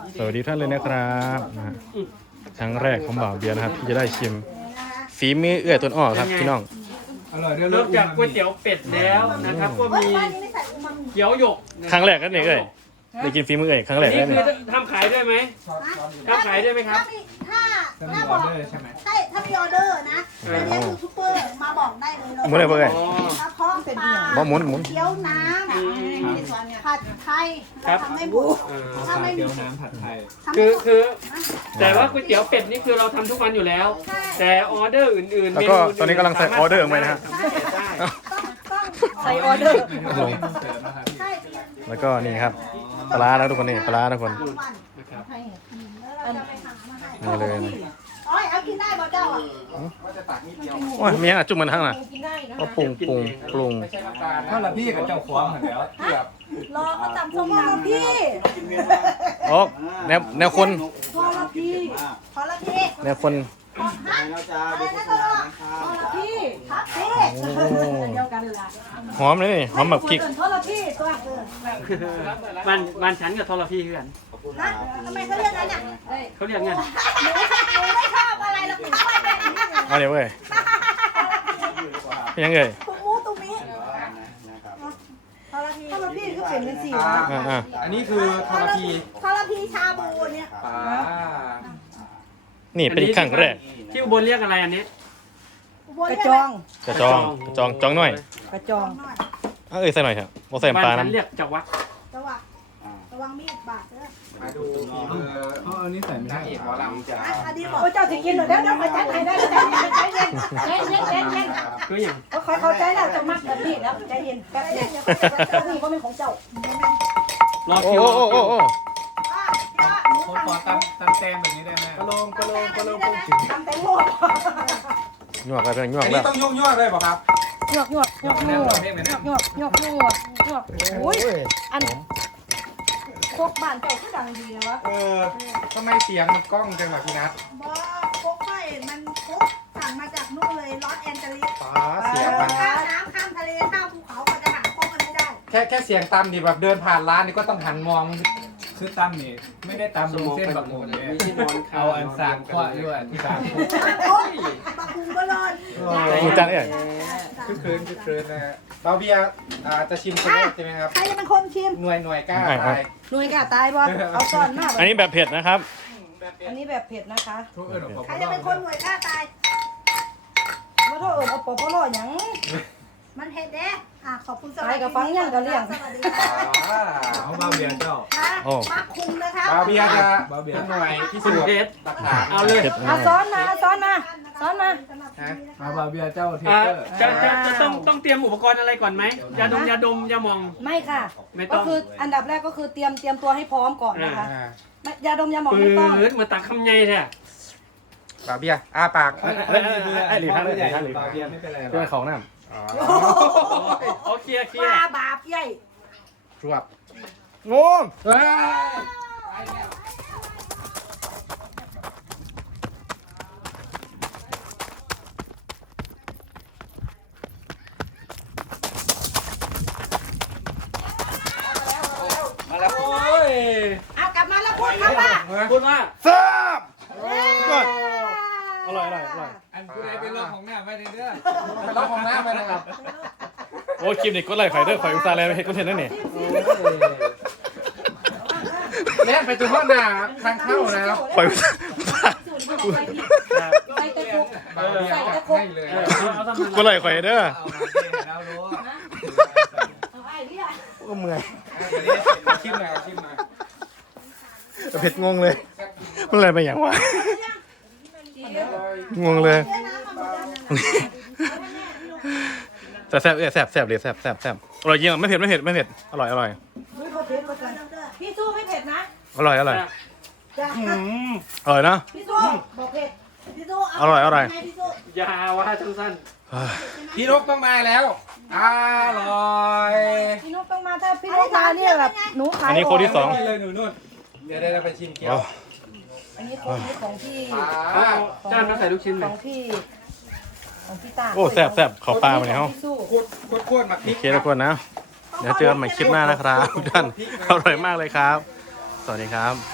สวัสดีท่านเลยนะครับนะฮะครั้งแรกของบ่าวเบียร์นะครับที่จะได้ชิมฝีมือเอื้อต้นอ้อครับพี่น้องอร่อยด้วยนอกจากก๋วยเตี๋ยวเป็ดแล้วนะครับก็มีเกี๊ยวหยกครั้งแรกก็เนี่ยเอ้ยได้กินฝีมือเอ้ยครั้งแรกนี่แล้วคืเนี่อย ทำขายด้วยไหมทำขายด้วยไหมครับถ้าจะมีออเดอร์ใช่ไหมใช่ถ้ามีออเดอร์นะเรียกยูทูบเบอร์มาบอกได้เลยหมุนเลยเพื่อนอ๋อกระเพาะปลาบ่หมุนหมุนเกี๊ยวน้ำผัดไทยเราทำไม่บุกเออถ้าไม่เกี๊มียวน้ำผัดไทยคือแต่ว่าก๋วยเตี๋ยวเป็ดนี่คือเราทำทุกวันอยู่แล้ว แต่ออเดอร์อื่นๆแล้วก็ตอนนี้กำลังใส่ออเดอร์ลงไปนะฮะได้ใส่ออเดอร์ลงเสริมนะครับพี่ใช่แล้วก็นี่ครับปลาร้านะทุกคนนี่ปลาร้าทุกคนนะครับนี่เลยนะโอ้ยเอากินได้ป่ะเจ้าอ่ะโอ้ยมีอย่างอ่ะจุ่มมันทั้งน่ะก็ปรุงปรุงถ้าละพี่กับเจ้าควงเหมือนแล้วเกือบรอเขาตำส้มตำพี่โอ้แนวคนพอละพี่พอละพี่แนวคนอะไรนะตัวพอละพี่ครับพี่เดียวกันเลยล่ะหอมเลยนี่หอมแบบพริกพอละพี่ตัวบ้านฉันกับทรพีเพื่อนฮะทำไมเขาเรียกกันเนี่ยเขาเรียกไงหนูไม่ชอบอะไรแล้วคุณช่วยแบบนี้เอาเดี๋ยวเว้ยเป็นยังไงตุ้มูตุ้มีทรพีก็เป็นเป็นสี่วะอ่าอันนี้คือทรพีทรพีชาบูเนี่ยปลานี่เป็นครั้งแรกที่อุบลเรียกอะไรอันนี้กระจองกระจองจองหน่อยกระจองเอ้ยใส่หน่อยครับโมใส่บ้านปลาฉันน้ำเรียกจักรวรรดิระวังมีดบาดเด้อมาดูฝีมืออันนี้ใส่ไม่ได้หมอลำจะอดีบอกว่าเจ้าสิกินหน่อยเดี๋ยวไปจัดให้ได้ใจเย็นใจเย็นคืออย่างก็คอยเข้าใจแล้วจะมักแบบนี้แล้วใจเย็นแป๊บเดียวนี่ก็เป็นของเจ้ารอโอ้คิวโอ้โอ้โอ้ผมขอตำแตงแบบนี้ได้ไหมกระโลงกระโลงกระโลงพุ่งถึงทำแตงโมหยวกอะไรเป็นหยวกอันแล้นี้วต้องยั่วด้วยป่ะครับหยวกโอ้ยอันโคกบ้านเจ้าก็ดังดีนะวะทำไมเสียงมันกล้องจังแบบพี่นัทบ่โคกไฟมันโคกสั่งมาจากนู่นเลยลอสแอนเจลิสฟ้าเสียงมันข้ามน้ำข้ามทะเลข้ามภูเขาก็จะหาโคกกันไม่ได้แค่เสียงตำดิแบบเดินผ่านร้านนี่ก็ต้องหันมองคือตำนี่ไม่ได้ตำลงเส้นแบบหมูเลยเอาอันสามข้อด้วยอันที่สามโอ้ยปลาคุงก็รอดคุณจันเอ้ยคือคืนนะฮะเบาเบียร์จะชิมคนแรกใช่ไหมครับใครจะเป็นคนชิมหน่วยกล้าตายหน่วยกะตายบ่เอาก่อนมากอันนี้แบบเผ็ดนะครับอันนี้แบบเผ็ดนะคะทุกคนบอกใครจะเป็นคนหน่วยกล้าตายว่าถ้าเอิญเอาปอปลอหยังมันเผ็ดเด้ขอบคุณสวัสดีกับฟังยังกับเลี้ยงสวัสดีค่ะเอาเบาเบียร์เจ้าปลาคุงนะคะเบาเบียร์จะเป็นหน่วยที่สุดเพชรตักขาเอาเลยเผ็ดเอาซ้อนมาซ้อนมาซ้อนมาเอาเบาเบียร์เจ้าเทจะต้องเตรียมอุปกรณ์อะไรก่อนไหมยาดมยามองไม่ค่ะไม่ต้ก็องคืออันดับแรกก็คือเตรียมตัวให้พร้อมก่อนนะคะยาดมยาหมองปืไม่ต้องนมาตักคำไงแท้เบาเบียร์อ้าปากไอ้หลีท่านเลยใหญ่ท่านหลีเบาเบียร์ไม่เป็นไรเพื่อของน้โอเคเคลีปยร์ลาบาปใหญ่รวบำงูมาแล้วโอ้ยเอากลับมาแล้วพูดคำว่าพูดว่าแซ่บอร่อยอันผู้ใดเป็นรองของหน้าไม่ได้เด้อเป็นรองของหน้าไปนะครับโอ้ยคลิปนี้ก็ไล่ไฟเด้อไฟอุตส่าห์แล้วเฮ็ดคอนเทนต์นั่นนี่เล่นไปจนข้อหน้าทางเข้านะครับไฟอุตส่าห์ใส่ตะกุกเบาเบียร์จัดให้เลยเอาทำก็ไล่ไฟเด้อเอามาเทให้เรารู้เอาไอ้เรียก็เมื่อยชิมหน่อยชิมหน่อยเผ็ดงงเลยมันอะไรไปอย่างวะงงเลยแต่แซ่บแซ่บเลยแซ่บอร่อยจริงอ่ะไม่เผ็ดอร่อยพี่สู้ไม่เผ็ดนะอร่อยจ้ะอร่อยนะพี่สู้บอกเผ็ดพี่สู้อร่อยพี่สู้ยาว่าสั้นพี่นกต้องมาแล้วอร่อยพี่นุ๊กต้องมาถ้าพี่นุ๊กมาเนี่ยแบบหนูขายอันนี้คนที่สองนี่เลยหนูนุ่นเดี๋ยวได้ไปชิมเกี๊ยวอันนี้คนนี้ของพี่ๆจานมาใส่ลูกชิ้นหขน่ออยงพี่ของพี่ตาโอ้แซ่บเขาปลามาเนี่ยเฮาพี่สู้โคตรมาพริโอก เคทุกคนนะ เดี๋ยวเจอกันใหม่คลิปหน้านะครับทุกท่านอร่อยมากเลยครับ สวัสดีครับ